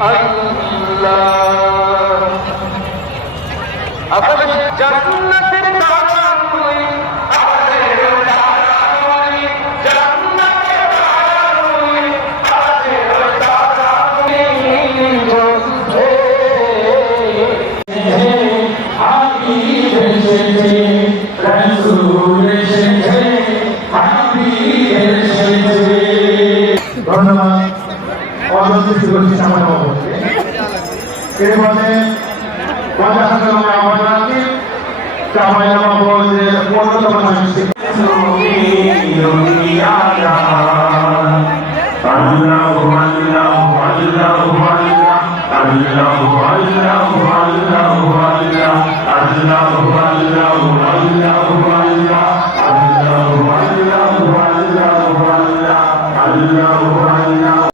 আল্লাহ আপনি জান্নাতের বাগান তুই আমাদের বাগান তুই জান্নাতের বাগান তুই আমাদের বাগান তুই হাবিব এসেছে রাসূল এসেছে হাবিব এসেছে। ধন্যবাদ অজস্র করছি আমার বাবুকে এর মধ্যে Allah